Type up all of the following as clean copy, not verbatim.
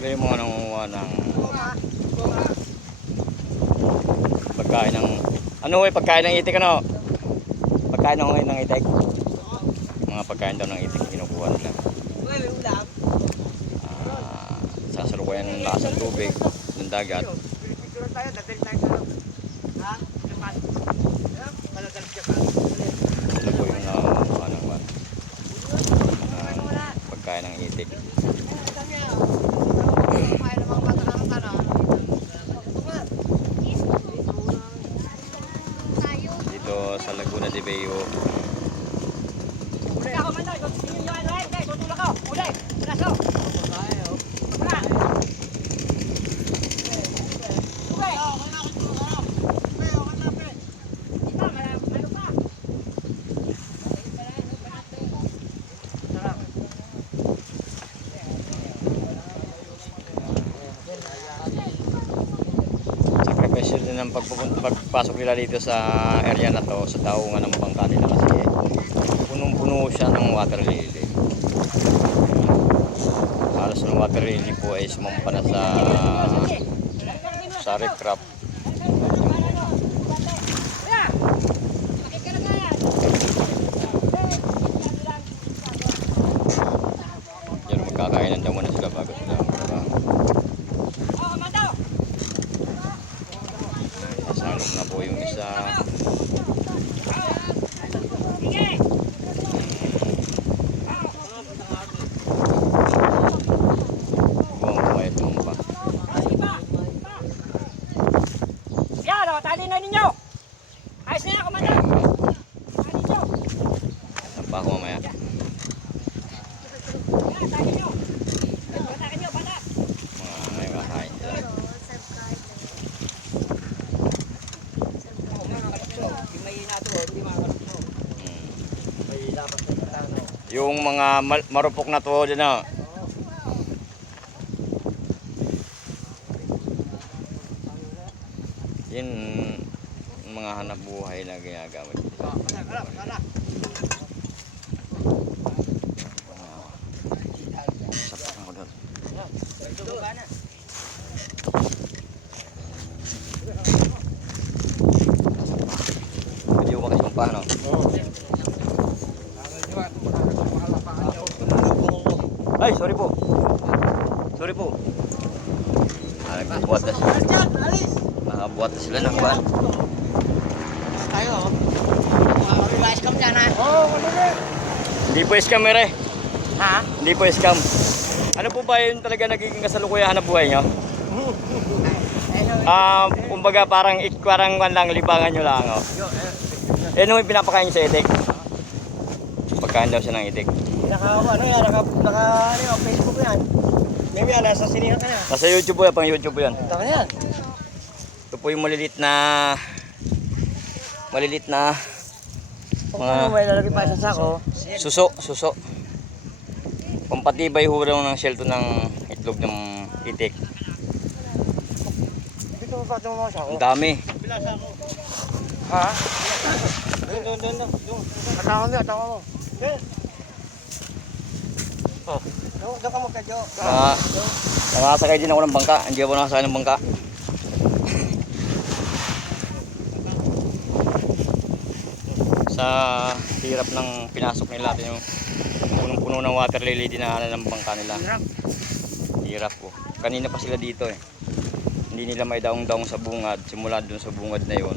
Sila yung mga nangunguha ng pagkain ng pagkain ng itik ano? Pagkain ng itik. Mga pagkain daw ng itik kinukuha nila. Sasalukuyan ng lakas ng tubig ng dagat. Sila po yung nangunguha ng pagkain ng itik. Dito sa Laguna de Bayo. Sakripisyo din ang pagpasok nila dito sa area na to, sa daungan ng bangka nila kasi punong-puno siya ng water lily. Halos ng water lily po ay sumampa na sa recraft. Diyan magkakainan daw muna sila bago sila magtrabaho. Nasalong na po yung isa. Tali na ninyo! Ayos na yan, komanda! Tali nyo! Nampa ako mamaya. Tali nyo! Batakin nyo, bata! Mga kakain sila. Yung mga marupok na tuhod na. Yan mga hanap buhay na ginagamit. Sapak ako doon. Pwede ko makisang pa, no? Ay, sorry po. Sorry po. Nagbubuhat na sila. Nakabuhat na sila ng kuhan. Tayo, scam dyan ha? Hindi po scam eh. Ha? Hindi po scam. Ano po ba yun talaga nagiging kasalukuyan hanap buhay nyo? Kumbaga parang lang, libangan nyo lang. Oh. Ano yung pinapakain nyo sa itik? Pagkain daw siya ng itik. Naka Facebook yan. May yan, nasa sinihan ka na. Nasa YouTube po yan, pang YouTube po yan. Tama yan. Ito po yung malilit na Ano may lalagay pa sa sako? suso. Pampatibay ho daw ng shell to ng itlog ng itik. Dito mo pa ito mga sako? Ang dami. Ha? Doon. Atawa mo. Oh. Doon ka magkadyo. Nakasakay din ako ng bangka. Hindi ako nakasakay ng bangka. Sa hirap ng pinasok nila natin yung punong-puno ng water lily dinaanan ng bangka nila. Hirap po. Kanina pa sila dito eh. Hindi nila may daong-daong sa bungad. Simula dun sa bungad na yun.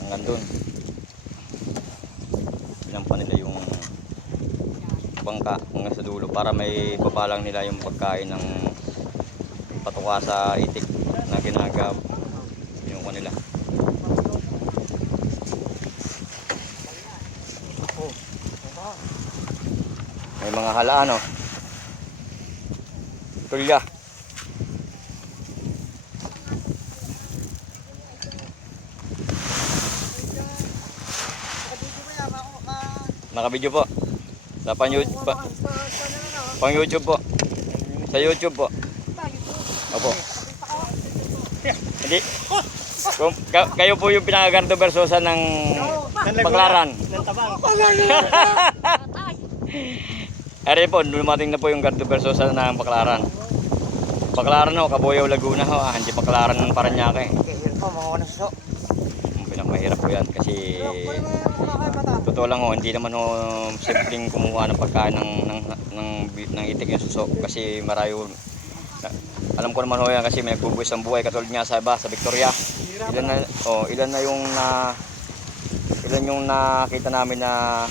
Hanggang dun. Pinampa nila yung bangka hanggang sa dulo para may babalang nila yung pagkain ng patuka sa itik na ginagab yung kanila. May mga halaan, oh. Tulya. Naka-video po. Sa pang YouTube po. Sa YouTube po. Opo. Hindi. Kayo po yung pinakagardo Versosa ng Baclaran. Ere po, dumating na po yung Gardo Versosa ng Baclaran. Baclaran ho, Kabuyaw, Laguna ho. Hindi Baclaran ng Paranaque. Kahirap pa, mga na suso. Ang pinakamahirap po yan kasi totoo lang ho, hindi naman ho simpleng kumuha ng pagkain ng itik yung suso kasi marayo. Alam ko naman ho yan kasi may nagbubuwis ang buhay katulad nga sa iba, sa Victoria. Ilan yung nakita namin na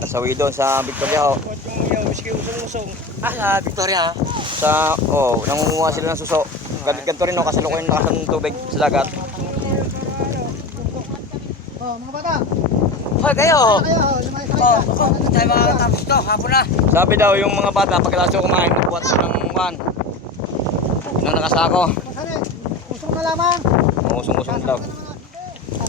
nasawi doon sa Victoria ho. Sa Victoria. Nangunguha sila ng suso. Ganito rin ho, kasi lukoy yung lakas ng tubig sa dagat. Oh, mga bata. Hoy, kayo. Kayo, lumayas Oh, kayo. ako. Tayo makakatapos to. Hapon na. Sabi daw yung mga bata, pagkatapos ko kumain, magbuhat ko ng van. Nang nakasako. Masalit. Gusto ko malaman. Usong-usong daw.